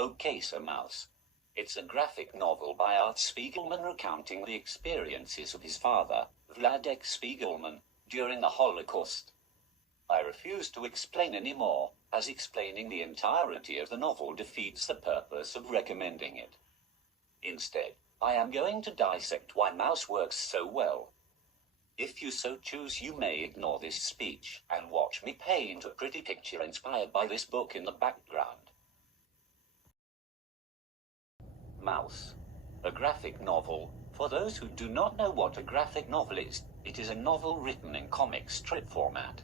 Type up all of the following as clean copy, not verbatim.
Okay, so Mouse. It's a graphic novel by Art Spiegelman recounting the experiences of his father, Vladek Spiegelman, during the Holocaust. I refuse to explain any more, as explaining the entirety of the novel defeats the purpose of recommending it. Instead, I am going to dissect why Mouse works so well. If you so choose, you may ignore this speech and watch me paint a pretty picture inspired by this book in the background. Mouse. A graphic novel. For those who do not know what a graphic novel is, it is a novel written in comic strip format.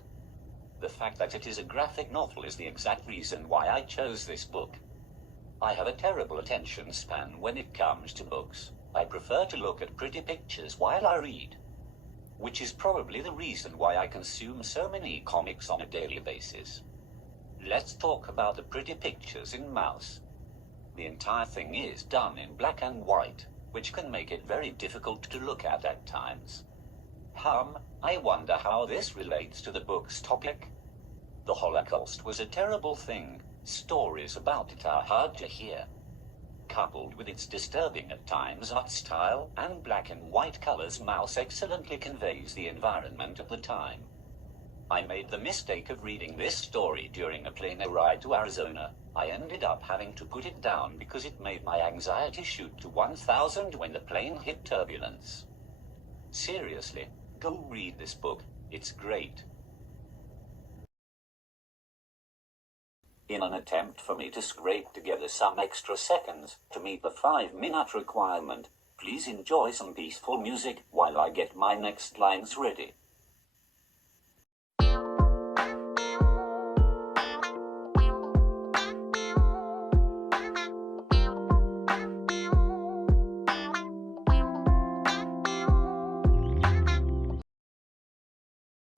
The fact that it is a graphic novel is the exact reason why I chose this book. I have a terrible attention span when it comes to books. I prefer to look at pretty pictures while I read, which is probably the reason why I consume so many comics on a daily basis. Let's talk about the pretty pictures in Mouse. The entire thing is done in black and white, which can make it very difficult to look at times. I wonder how this relates to the book's topic. The Holocaust was a terrible thing. Stories about it are hard to hear. Coupled with its disturbing at times art style and black and white colors, Mouse excellently conveys the environment of the time. I made the mistake of reading this story during a plane ride to Arizona. I ended up having to put it down because it made my anxiety shoot to 1000 when the plane hit turbulence. Seriously, go read this book, it's great. In an attempt for me to scrape together some extra seconds to meet the 5-minute requirement, please enjoy some peaceful music while I get my next lines ready.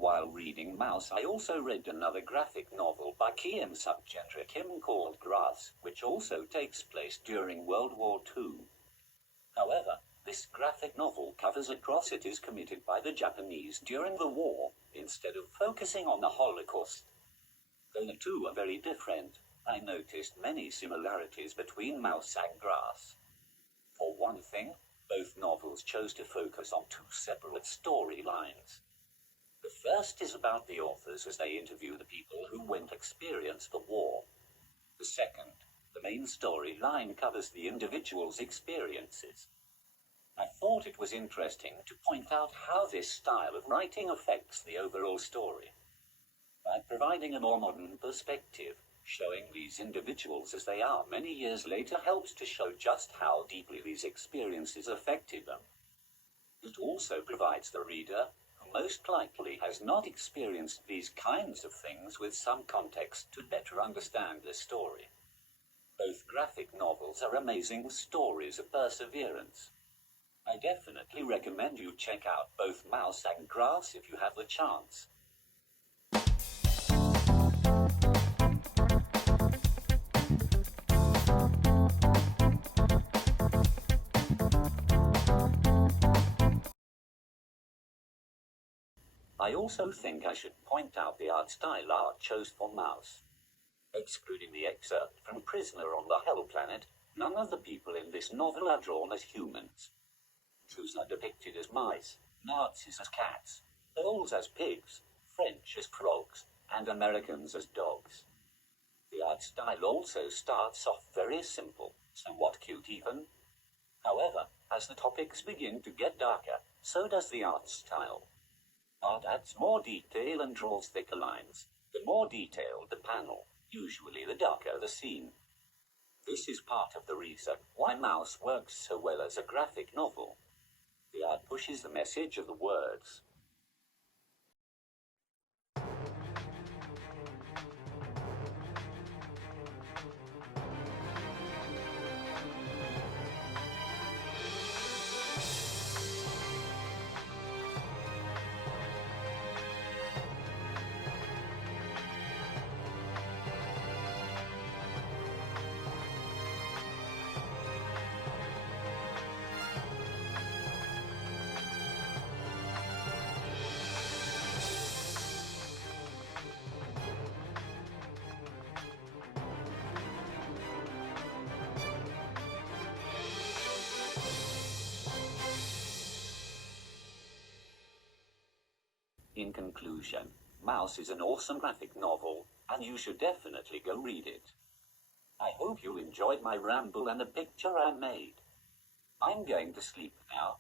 While reading Mouse, I also read another graphic novel by Kim subgenre Kim called Grass, which also takes place during World War II. However, this graphic novel covers atrocities committed by the Japanese during the war, instead of focusing on the Holocaust. Though the two are very different, I noticed many similarities between Mouse and Grass. For one thing, both novels chose to focus on two separate storylines. The first is about the authors as they interview the people who went experience the war. The second, the main storyline, covers the individual's experiences. I thought it was interesting to point out how this style of writing affects the overall story. By providing a more modern perspective, showing these individuals as they are many years later helps to show just how deeply these experiences affected them. It also provides the reader, who most likely has not experienced these kinds of things, with some context to better understand the story. Both graphic novels are amazing stories of perseverance. I definitely recommend you check out both Mouse and Grass if you have the chance. I also think I should point out the art style Art chose for Mouse. Excluding the excerpt from Prisoner on the Hell Planet, none of the people in this novel are drawn as humans. Jews are depicted as mice, Nazis as cats, Poles as pigs, French as frogs, and Americans as dogs. The art style also starts off very simple, somewhat cute even. However, as the topics begin to get darker, so does the art style. Art adds more detail and draws thicker lines. The more detailed the panel, usually the darker the scene. This is part of the reason why Mouse works so well as a graphic novel. The art pushes the message of the words. In conclusion, Mouse is an awesome graphic novel, and you should definitely go read it. I hope you enjoyed my ramble and the picture I made. I'm going to sleep now.